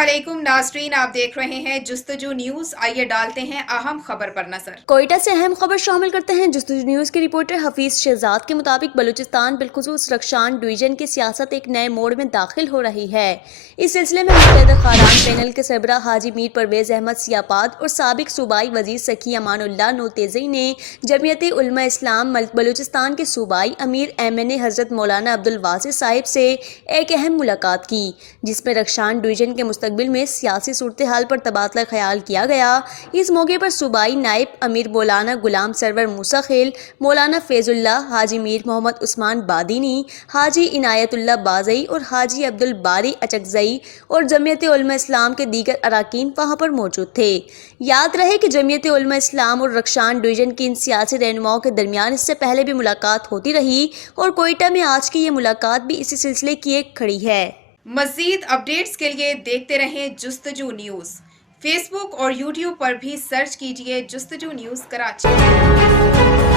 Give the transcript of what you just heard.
अस्सलामुअलैकुम नाज़रीन, आप देख रहे हैं जुस्तजू न्यूज़। आइए डालते हैं अहम खबर पर नजर। कोयटा से अहम खबर शामिल करते हैं। जुस्तजू न्यूज़ के रिपोर्टर हफीज शहजाद के मुताबिक बलूचिस्तान बिलखुसूस रक्षान डिवीजन की सियासत एक नए मोड़ में दाखिल हो रही है। इस सिलसिले में मुत्तहिदा खारान पैनल के सरबराह हाजी मीर परवेज अहमद सियापाद और साबिक सूबाई वजीर सखी अमानुल्लाह नूतेज़ई ने जमीयत उलमा इस्लाम बलूचिस्तान के सूबाई अमीर MNA हजरत मौलाना अब्दुल वासित साहिब से एक अहम मुलाकात की, जिसमें रक्षान डिवीजन के मुस्तकबिल में सियासी सूरत हाल पर तबादला ख्याल किया गया। इस मौके पर सूबाई नायब अमीर मौलाना गुलाम सरवर मूसा खेल, मौलाना फैजुल्लाह, हाजी मीर मोहम्मद उस्मान बादीनी, हाजी इनायतुल्लाह बाज़ई और हाजी अब्दुल बारी अचकज़ई और जमीयत उलमा इस्लाम के दीगर अराकीन वहाँ पर मौजूद थे। याद रहे कि जमीयत उलमा इस्लाम और रक्षान डिवीजन की इन सियासी रहनुमाओं के दरमियान इससे पहले भी मुलाकात होती रही और कोयटा में आज की ये मुलाकात भी इसी सिलसिले की एक खड़ी है। मज़ीद अपडेट्स के लिए देखते रहें जुस्तजू न्यूज़। फेसबुक और यूट्यूब पर भी सर्च कीजिए जुस्तजू न्यूज़ कराची।